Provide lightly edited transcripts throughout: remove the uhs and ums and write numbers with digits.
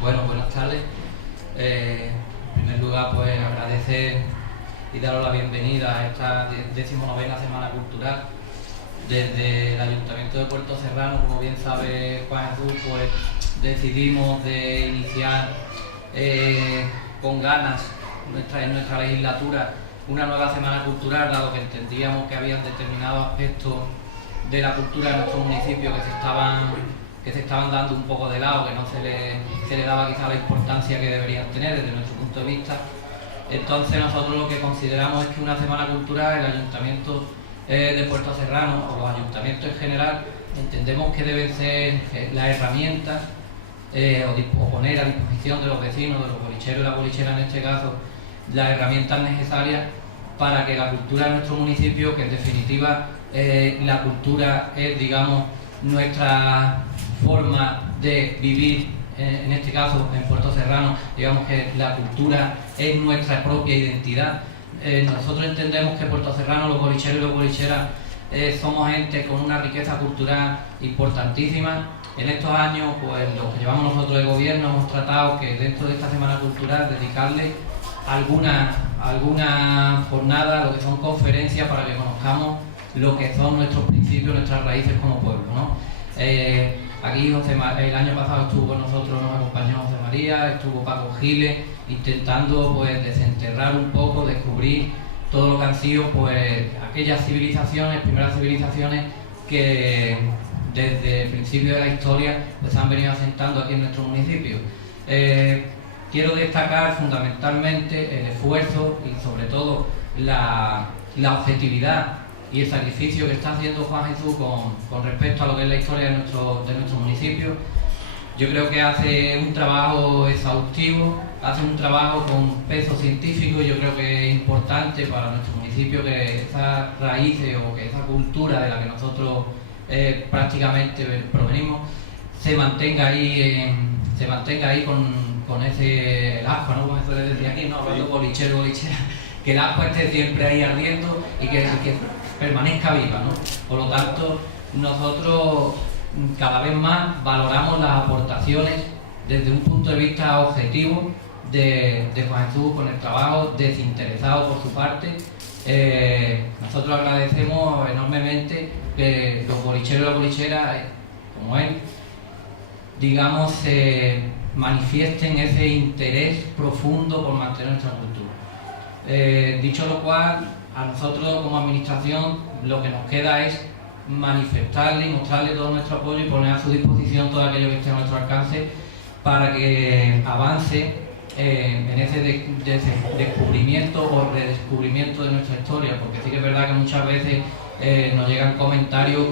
Buenas tardes. En primer lugar, pues agradecer y daros la bienvenida a esta 19ª Semana Cultural. Desde el Ayuntamiento de Puerto Serrano, como bien sabe Juan Jesús, pues decidimos de iniciar con ganas en nuestra legislatura una nueva Semana Cultural, dado que entendíamos que habían determinados aspectos de la cultura de nuestro municipio que se estaban dando un poco de lado, que no se le daba quizá la importancia que deberían tener desde nuestro punto de vista. Entonces nosotros lo que consideramos es que una Semana Cultural, el Ayuntamiento de Puerto Serrano o los ayuntamientos en general, entendemos que deben ser las herramientas o poner a disposición de los vecinos, de los bolicheros y la bolichera en este caso, las herramientas necesarias para que la cultura de nuestro municipio, que en definitiva la cultura es, digamos, nuestra forma de vivir, en este caso en Puerto Serrano, digamos que la cultura es nuestra propia identidad. Nosotros entendemos que Puerto Serrano, los bolicheros y las bolicheras, somos gente con una riqueza cultural importantísima. En estos años, pues los que llevamos nosotros de gobierno, hemos tratado que dentro de esta Semana Cultural dedicarle alguna jornada, lo que son conferencias, para que conozcamos lo que son nuestros principios, nuestras raíces como pueblo, ¿no? Aquí el año pasado estuvo con nosotros, nos acompañó José María, estuvo Paco Giles, intentando pues desenterrar un poco, descubrir todo lo que han sido pues aquellas civilizaciones, primeras civilizaciones que desde el principio de la historia pues se han venido asentando aquí en nuestro municipio. Quiero destacar fundamentalmente el esfuerzo y sobre todo la objetividad y el sacrificio que está haciendo Juan Jesús con respecto a lo que es la historia de nuestro municipio. Yo creo que hace un trabajo exhaustivo, hace un trabajo con peso científico, y yo creo que es importante para nuestro municipio que esas raíces o que esa cultura de la que nosotros prácticamente provenimos se mantenga ahí con ese el ascua, ¿no? Como se suele decir aquí, ¿no? Hablando bolichero, bolichera, que el ascua esté siempre ahí ardiendo y que permanezca viva, ¿no? Por lo tanto, nosotros cada vez más valoramos las aportaciones desde un punto de vista objetivo de Juan Jesús, con el trabajo desinteresado por su parte. Nosotros agradecemos enormemente que los bolicheros y las bolicheras, como él, digamos, manifiesten ese interés profundo por mantener nuestra cultura. Dicho lo cual, a nosotros como administración lo que nos queda es manifestarle y mostrarle todo nuestro apoyo y poner a su disposición todo aquello que esté a nuestro alcance para que avance en ese descubrimiento o redescubrimiento de nuestra historia, porque sí que es verdad que muchas veces nos llegan comentarios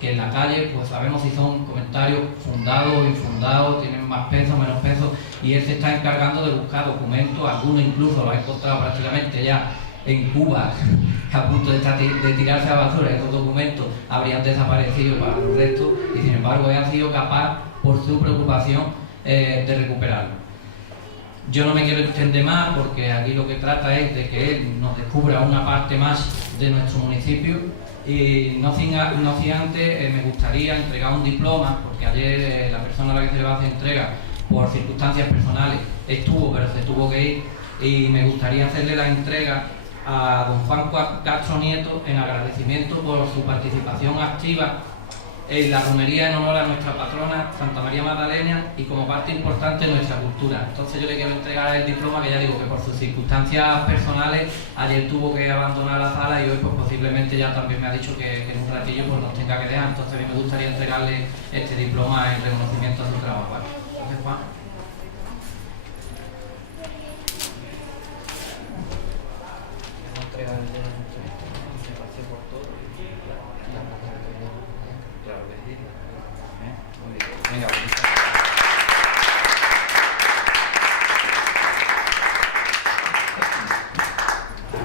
que en la calle pues sabemos si son comentarios fundados o infundados, tienen más peso, menos peso, y él se está encargando de buscar documentos, algunos incluso lo ha encontrado prácticamente ya en Cuba, a punto de tirarse a la basura. Esos documentos habrían desaparecido para los restos, y sin embargo él ha sido capaz, por su preocupación, de recuperarlo. Yo no me quiero extender más, porque aquí lo que trata es de que él nos descubra una parte más de nuestro municipio, y no sin antes me gustaría entregar un diploma, porque ayer la persona a la que se le va a hacer entrega por circunstancias personales estuvo, pero se tuvo que ir, y me gustaría hacerle la entrega a don Juan Castro Nieto en agradecimiento por su participación activa en la romería en honor a nuestra patrona Santa María Magdalena y como parte importante de nuestra cultura. Entonces yo le quiero entregar el diploma, que ya digo que por sus circunstancias personales ayer tuvo que abandonar la sala, y hoy pues posiblemente ya también me ha dicho que en un ratillo pues nos tenga que dejar. Entonces a mí me gustaría entregarle este diploma en reconocimiento a su trabajo, ¿vale? Entonces, Juan.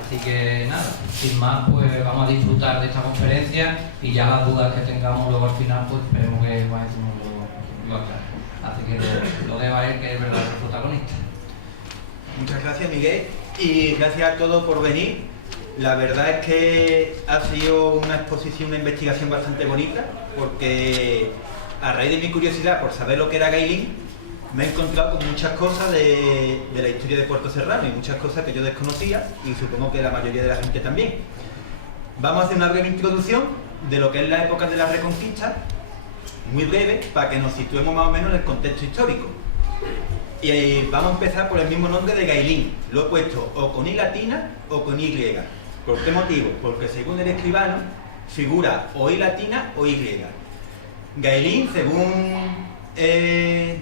Así que nada, sin más, pues vamos a disfrutar de esta conferencia, y ya las dudas que tengamos luego al final, pues esperemos que Juan Jesús nos lo aclare. Así que lo dejo a él, que es el verdadero protagonista. Muchas gracias, Miguel, y gracias a todos por venir. La verdad es que ha sido una exposición, una investigación bastante bonita, porque a raíz de mi curiosidad por saber lo que era Gailín, me he encontrado con muchas cosas de la historia de Puerto Serrano y muchas cosas que yo desconocía y supongo que la mayoría de la gente también. Vamos a hacer una breve introducción de lo que es la época de la Reconquista, muy breve, para que nos situemos más o menos en el contexto histórico. Y vamos a empezar por el mismo nombre de Gailín. Lo he puesto o con I latina o con Y. ¿Por qué motivo? Porque según el escribano figura o I latina o Y. Gailín, según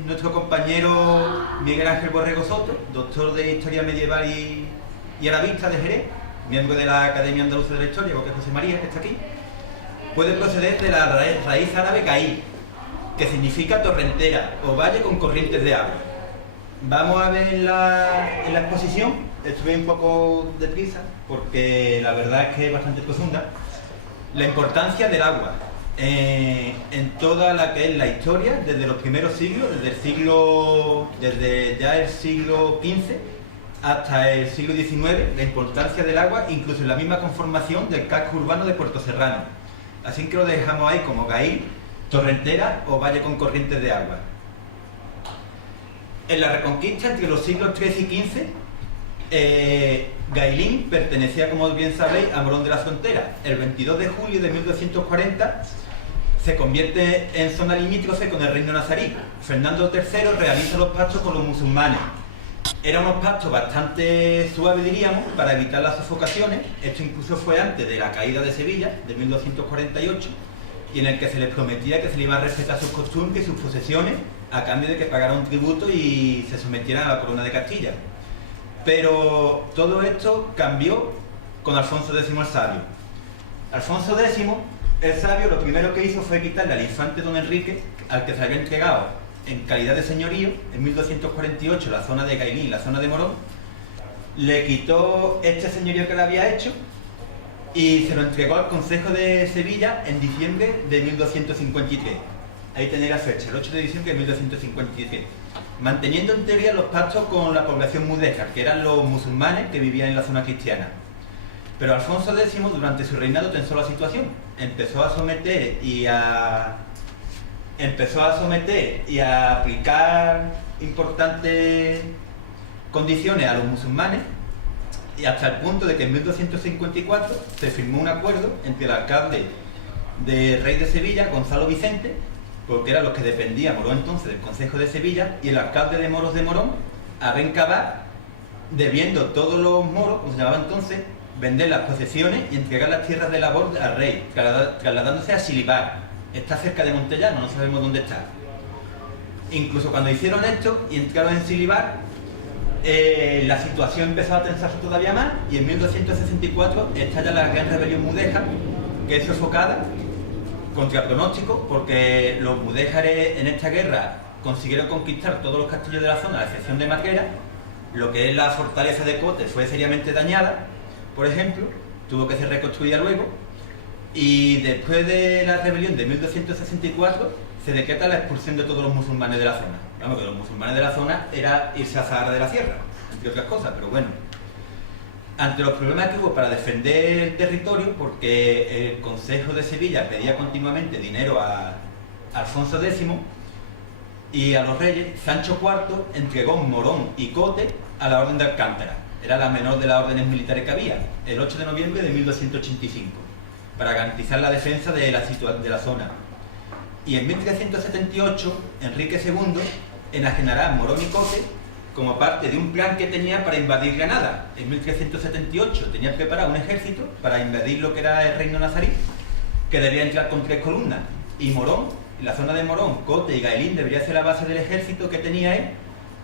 nuestro compañero Miguel Ángel Borrego Soto, doctor de Historia Medieval y Arabista de Jerez, miembro de la Academia Andaluza de la Historia, porque José María, que está aquí, puede proceder de la raíz árabe Gail, que significa torrentera o valle con corrientes de agua. Vamos a ver en la exposición, estuve un poco deprisa, porque la verdad es que es bastante profunda, la importancia del agua en toda la que es la historia, desde los primeros siglos, desde ya el siglo XV hasta el siglo XIX, la importancia del agua, incluso en la misma conformación del casco urbano de Puerto Serrano. Así que lo dejamos ahí como Gail, torrentera o valle con corrientes de agua. En la Reconquista, entre los siglos XIII y XV, Gailín pertenecía, como bien sabéis, a Morón de la Frontera. El 22 de julio de 1240 se convierte en zona limítrofe con el reino nazarí. Fernando III realiza los pactos con los musulmanes. Eran unos pactos bastante suaves, diríamos, para evitar las sofocaciones. Esto incluso fue antes de la caída de Sevilla, de 1248, y en el que se les prometía que se les iban a respetar sus costumbres y sus posesiones a cambio de que pagaran un tributo y se sometieran a la corona de Castilla. Pero todo esto cambió con Alfonso X el Sabio. Alfonso X el Sabio lo primero que hizo fue quitarle al infante don Enrique, al que se le había entregado en calidad de señorío en 1248 la zona de Gailín, la zona de Morón, le quitó este señorío que le había hecho y se lo entregó al Consejo de Sevilla en diciembre de 1253. Ahí tenéis la fecha, el 8 de diciembre de 1253. Manteniendo en teoría los pactos con la población mudéjar, que eran los musulmanes que vivían en la zona cristiana. Pero Alfonso X, durante su reinado, tensó la situación. Empezó a someter y a aplicar importantes condiciones a los musulmanes, y hasta el punto de que en 1254 se firmó un acuerdo entre el alcalde del rey de Sevilla, Gonzalo Vicente, porque eran los que dependía Morón entonces del Consejo de Sevilla, y el alcalde de Moros de Morón, Aben Cabá, debiendo todos los moros, como se llamaba entonces, vender las posesiones y entregar las tierras de labor al rey, trasladándose a Silibar. Está cerca de Montellano, no sabemos dónde está. Incluso cuando hicieron esto y entraron en Silibar, la situación empezó a tensarse todavía más, y en 1264 estalla la gran rebelión mudéjar, que es sofocada contra pronóstico, porque los mudéjares en esta guerra consiguieron conquistar todos los castillos de la zona, a excepción de Marguera. Lo que es la fortaleza de Cote fue seriamente dañada, por ejemplo, tuvo que ser reconstruida luego, y después de la rebelión de 1264 se decreta la expulsión de todos los musulmanes de la zona. Vamos, que los musulmanes de la zona era irse a Sahara de la Sierra, entre otras cosas, pero bueno. Ante los problemas que hubo para defender el territorio, porque el Consejo de Sevilla pedía continuamente dinero a Alfonso X y a los reyes, Sancho IV entregó Morón y Cote a la Orden de Alcántara. Era la menor de las órdenes militares que había, el 8 de noviembre de 1285, para garantizar la defensa de la zona. Y en 1378, Enrique II enajenará Morón y Cote como parte de un plan que tenía para invadir Granada. En 1378 tenía preparado un ejército para invadir lo que era el reino nazarí, que debía entrar con 3 columnas. Y Morón, la zona de Morón, Cote y Gailín debería ser la base del ejército que tenía él,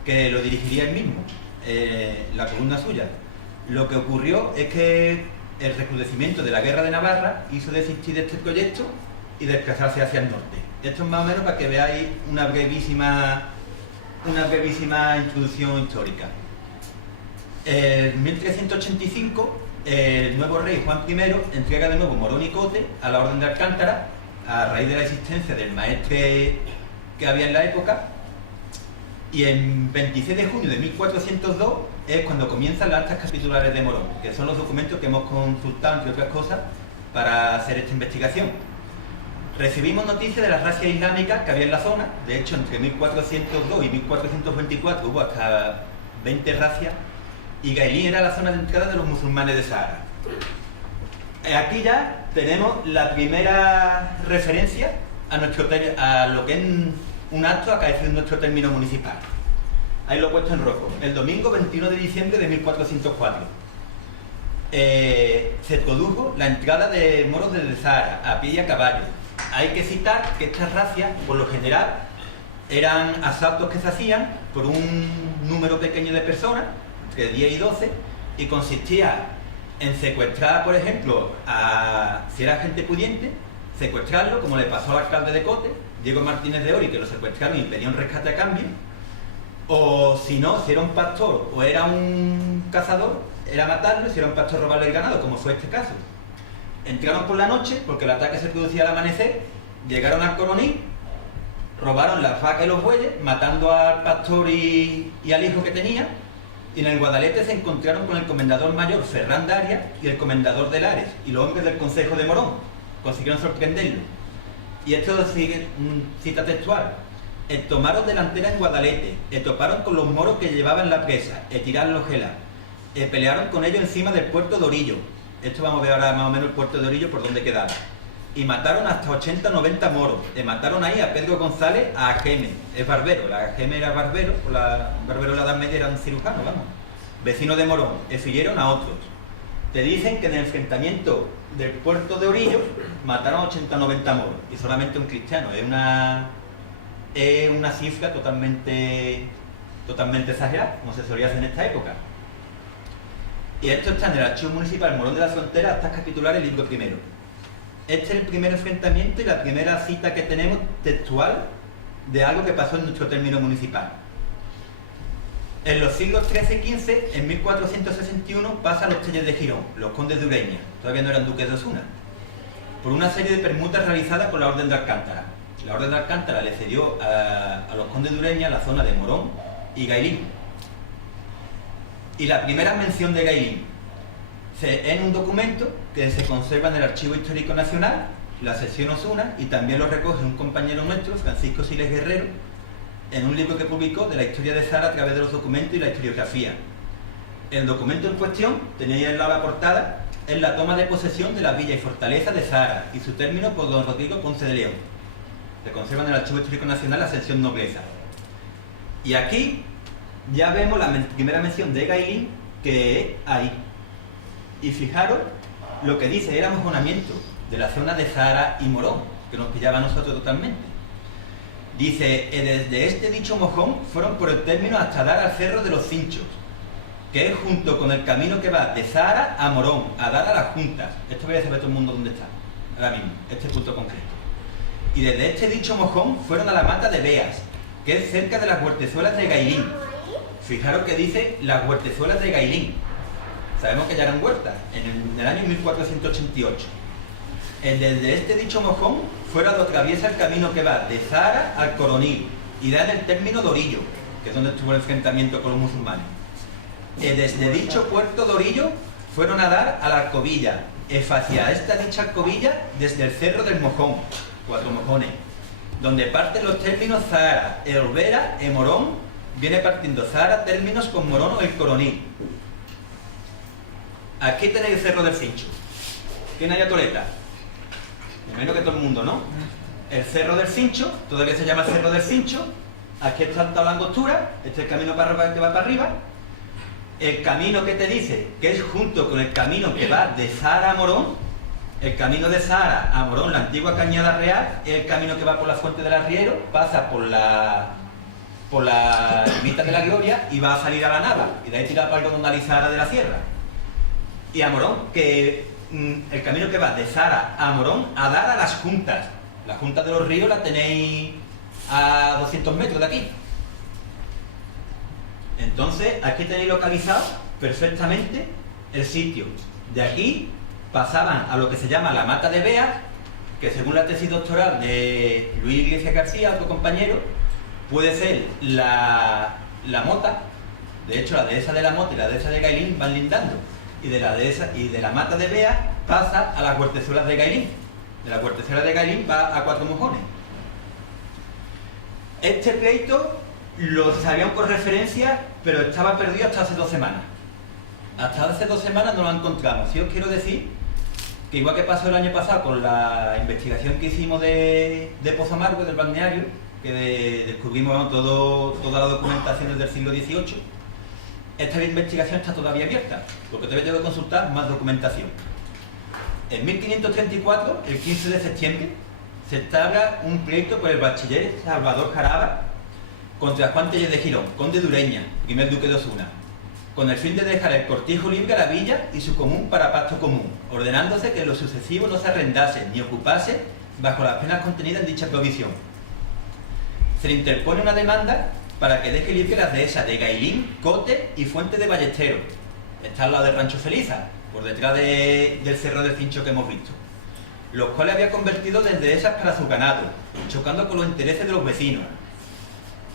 que lo dirigiría él mismo, la columna suya. Lo que ocurrió es que el recrudecimiento de la guerra de Navarra hizo desistir de este proyecto y desplazarse hacia el norte. Esto es más o menos para que veáis una brevísima introducción histórica. En 1385, el nuevo rey Juan I entrega de nuevo Morón y Cote a la Orden de Alcántara, a raíz de la existencia del maestre que había en la época, y en 26 de junio de 1402 es cuando comienzan las actas capitulares de Morón, que son los documentos que hemos consultado, entre otras cosas, para hacer esta investigación. recibimos noticias de las razias islámicas que había en la zona. De hecho, entre 1402 y 1424 hubo hasta 20 razias, y Gailín era la zona de entrada de los musulmanes de Sahara. Aquí ya tenemos la primera referencia a lo que es un acto acaecido en nuestro término municipal. Ahí lo he puesto en rojo. El domingo 21 de diciembre de 1404 se produjo la entrada de moros desde Sahara, a pie y a caballo. Hay que citar que estas razias, por lo general, eran asaltos que se hacían por un número pequeño de personas, entre 10 y 12, y consistía en secuestrar, por ejemplo, si era gente pudiente, secuestrarlo, como le pasó al alcalde de Cote, Diego Martínez de Ori, que lo secuestraron y pedían rescate a cambio. O si no, si era un pastor o era un cazador, era matarlo, y si era un pastor, robarle el ganado, como fue este caso. Entraron por la noche, porque el ataque se producía al amanecer, llegaron al Coroní, robaron las vacas y los bueyes, matando al pastor y al hijo que tenía, y en el Guadalete se encontraron con el comendador mayor Ferran Darias y el comendador de Lares, y los hombres del Consejo de Morón. Consiguieron sorprenderlo. Y esto sigue cita textual. Tomaron delantera en Guadalete, toparon con los moros que llevaban la presa, tiraron los gelas, pelearon con ellos encima del puerto de Orillo. Esto vamos a ver ahora más o menos el puerto de Orillo por dónde quedaba. Y mataron hasta 80 o 90 moros. Mataron ahí a Pedro González, a Ajeme, es barbero. La Ajeme era barbero, barbero de la Edad Media era un cirujano, vamos. Vecino de Morón, siguieron a otros. Te dicen que en el enfrentamiento del puerto de Orillo mataron a 80 o 90 moros, y solamente un cristiano. Es una cifra totalmente exagerada, como se solía hacer en esta época. Y esto está en el Archivo Municipal Morón de la Frontera hasta capitular el libro primero. Este es el primer enfrentamiento y la primera cita que tenemos textual de algo que pasó en nuestro término municipal. En los siglos XIII y XV, en 1461, pasan los Telles de Girón, los condes de Ureña, todavía no eran duques de Osuna, por una serie de permutas realizadas por la Orden de Alcántara. La Orden de Alcántara le cedió a los condes de Ureña la zona de Morón y Gailín. Y la primera mención de Gailín en un documento que se conserva en el Archivo Histórico Nacional, la sección Osuna, y también lo recoge un compañero nuestro, Francisco Siles Guerrero, en un libro que publicó de la historia de Sahara a través de los documentos y la historiografía. El documento en cuestión, tenéis en la portada, es la toma de posesión de la villa y fortaleza de Sahara y su término por don Rodrigo Ponce de León. Se conserva en el Archivo Histórico Nacional la sección Nobleza. Y aquí ya vemos la primera mención de Gailín, que es ahí. Y fijaros lo que dice, era mojonamiento de la zona de Sahara y Morón, que nos pillaba a nosotros totalmente. Dice, desde este dicho mojón fueron por el término hasta dar al Cerro de los Cinchos, que es junto con el camino que va de Sahara a Morón, a dar a las juntas. Esto voy a saber todo el mundo dónde está, ahora mismo, este punto concreto. Y desde este dicho mojón fueron a la mata de Beas, que es cerca de las huertezuelas de Gailín. Fijaros que dice las huertezuelas de Gailín. Sabemos que ya eran huertas, en el año 1488. Desde este dicho mojón fuera donde atraviesa el camino que va de Sahara al Coroní y da en el término de Orillo, que es donde estuvo el enfrentamiento con los musulmanes. Desde dicho puerto de Orillo fueron a dar a la Alcobilla, hacia esta dicha Alcobilla desde el Cerro del Mojón, 4 mojones, donde parten los términos Sahara, Olvera, Morón, viene partiendo Sahara, términos con Morón o el Coroní. Aquí tenéis el Cerro del Cincho. ¿Quién hay a Toleta? Menos que todo el mundo, ¿no? El Cerro del Cincho, todavía se llama Cerro del Cincho. Aquí está toda la angostura, este es el camino que va para arriba. El camino que te dice que es junto con el camino que va de Sahara a Morón. El camino de Sahara a Morón, la antigua Cañada Real, es el camino que va por la Fuente del Arriero, pasa por la Ermita de la Gloria y va a salir a la Nava, y de ahí tira para el Gondal y Sahara de la Sierra. Y a Morón, que el camino que va de Sahara a Morón a dar a las juntas. Las juntas de los ríos las tenéis a 200 metros de aquí. Entonces, aquí tenéis localizado perfectamente el sitio. De aquí pasaban a lo que se llama la Mata de Beas, que según la tesis doctoral de Luis Iglesias García, otro compañero, puede ser la Mota. De hecho, la dehesa de la Mota y la dehesa de Gailín van lindando. Y de la Mata de Beas pasa a las huertezuelas de Gailín. de la Huertecera de Gailín va a Cuatro Mojones. Este pleito lo sabían por referencia, pero estaba perdido hasta hace 2 semanas. Hasta hace 2 semanas no lo encontramos. Sí os quiero decir que igual que pasó el año pasado con la investigación que hicimos de Pozo Amargo, del balneario, que descubrimos toda la documentación desde el siglo XVIII, esta investigación está todavía abierta, porque todavía tengo que consultar más documentación. En 1534, el 15 de septiembre, se instala un pleito por el bachiller Salvador Jaraba contra Juan Tellez de Girón, conde de Ureña, primer duque de Osuna, con el fin de dejar el cortijo libre a la villa y su común para pasto común, ordenándose que en lo sucesivo no se arrendase ni ocupase bajo las penas contenidas en dicha provisión. Se le interpone una demanda para que deje libre las dehesas de Gailín, Cote y Fuente de Ballesteros. Está al lado del Rancho Feliza, por detrás del Cerro del Cincho que hemos visto, los cuales había convertido en dehesas para su ganado, chocando con los intereses de los vecinos.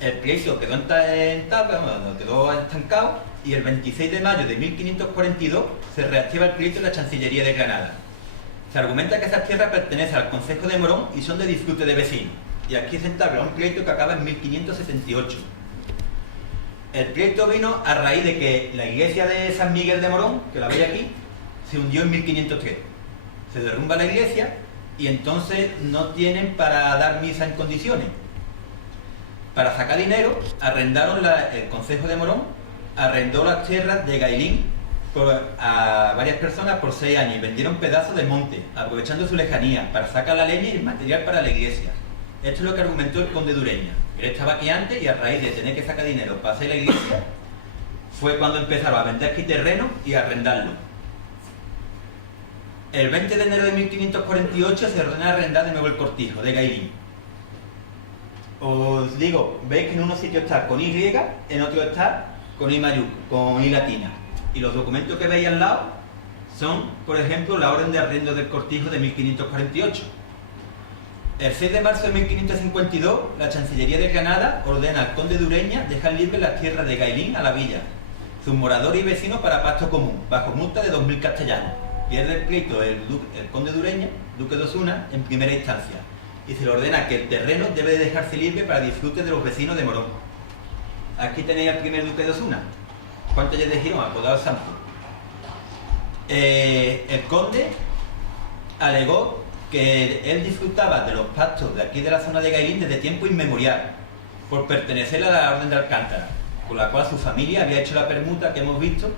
El pleito quedó estancado y el 26 de mayo de 1542 se reactiva el pleito en la Chancillería de Granada. Se argumenta que esas tierras pertenecen al Concejo de Morón y son de disfrute de vecinos. Y aquí se entabla un pleito que acaba en 1578. El pleito vino a raíz de que la iglesia de San Miguel de Morón, que la veis aquí, se hundió en 1503. Se derrumba la iglesia y entonces no tienen para dar misa en condiciones. Para sacar dinero, el Concejo de Morón arrendó las tierras de Gailín a varias personas por 6 años y vendieron pedazos de monte, aprovechando su lejanía para sacar la leña y el material para la iglesia. Esto es lo que argumentó el conde de Ureña. Él estaba aquí antes y a raíz de tener que sacar dinero para hacer la iglesia, fue cuando empezaron a vender aquí terreno y a arrendarlo. El 20 de enero de 1548 se ordena arrendar de nuevo el cortijo de Gailín. Os digo, veis que en unos sitios está con Y, en otro está con I mayúscula, con I latina. Y los documentos que veis al lado son, por ejemplo, la orden de arriendo del cortijo de 1548. El 6 de marzo de 1552, la Chancillería de Granada ordena al conde de Ureña dejar libres las tierras de Gailín a la villa, sus moradores y vecinos para pasto común, bajo multa de 2000 castellanos. Pierde el pleito el conde de Ureña, duque de Osuna, en primera instancia, y se le ordena que el terreno debe de dejarse libre para disfrute de los vecinos de Morón. Aquí tenéis al primer duque de Osuna, Juan Tellez de Girón, apodado Santo. El conde alegó que él disfrutaba de los pastos de aquí de la zona de Gailín desde tiempo inmemorial, por pertenecer a la Orden de Alcántara, con la cual su familia había hecho la permuta que hemos visto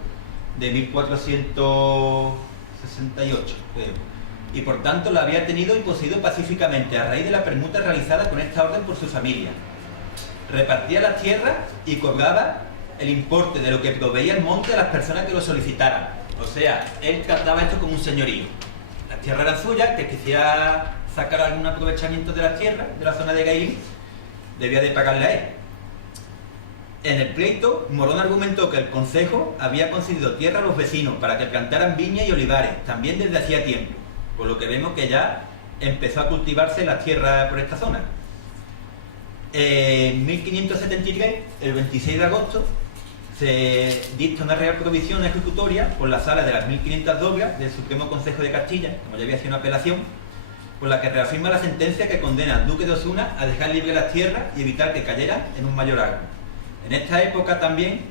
de 1468, creo, y por tanto la había tenido y poseído pacíficamente a raíz de la permuta realizada con esta orden por su familia. Repartía las tierras y cobraba el importe de lo que proveía el monte a las personas que lo solicitaran. O sea, él trataba esto como un señorío. Las tierras eran suyas, que quisiera sacar algún aprovechamiento de las tierras de la zona de Gailín, debía de pagarle a él. En el pleito, Morón argumentó que el concejo había concedido tierra a los vecinos para que plantaran viñas y olivares, también desde hacía tiempo, por lo que vemos que ya empezó a cultivarse la tierra por esta zona. En 1573, el 26 de agosto, se dicta una real provisión ejecutoria por la sala de las 1500 doblas del Supremo Consejo de Castilla, como ya había sido una apelación, por la que reafirma la sentencia que condena al duque de Osuna a dejar libre las tierras y evitar que cayeran en un mayorazgo. En esta época también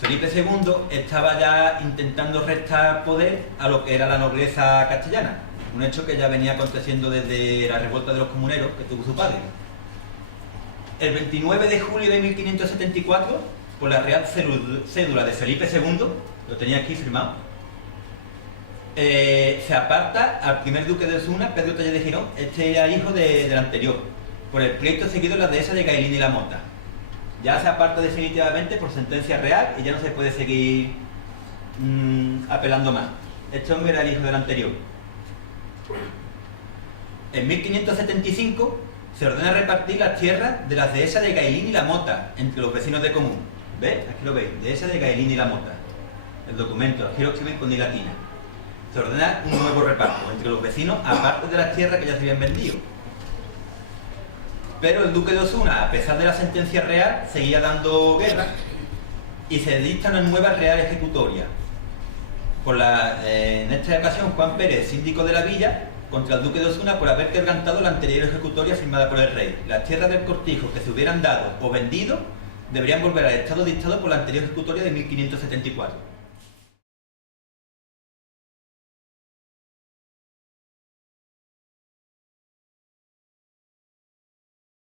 Felipe II estaba ya intentando restar poder a lo que era la nobleza castellana, un hecho que ya venía aconteciendo desde la revuelta de los comuneros que tuvo su padre. El 29 de julio de 1574, por la Real Cédula de Felipe II, lo tenía aquí firmado, se aparta al primer duque de Osuna, Pedro Tellez de Girón, este era hijo del anterior, por el pleito seguido en las dehesas de Gailín y La Mota. Ya se aparta definitivamente por sentencia real y ya no se puede seguir apelando más. Este hombre era el hijo del anterior. En 1575 se ordena repartir las tierras de las dehesas de Gailín y La Mota entre los vecinos de común. ¿Ves? Aquí lo veis, dehesas de Gailín y La Mota. El documento, aquí lo escriben con I latina. Se ordena un nuevo reparto entre los vecinos, aparte de las tierras que ya se habían vendido. Pero el duque de Osuna, a pesar de la sentencia real, seguía dando guerra y se dicta una nueva real ejecutoria. En esta ocasión, Juan Pérez, síndico de la villa, contra el duque de Osuna por haber quebrantado la anterior ejecutoria firmada por el rey. Las tierras del cortijo que se hubieran dado o vendido deberían volver al estado dictado por la anterior ejecutoria de 1574.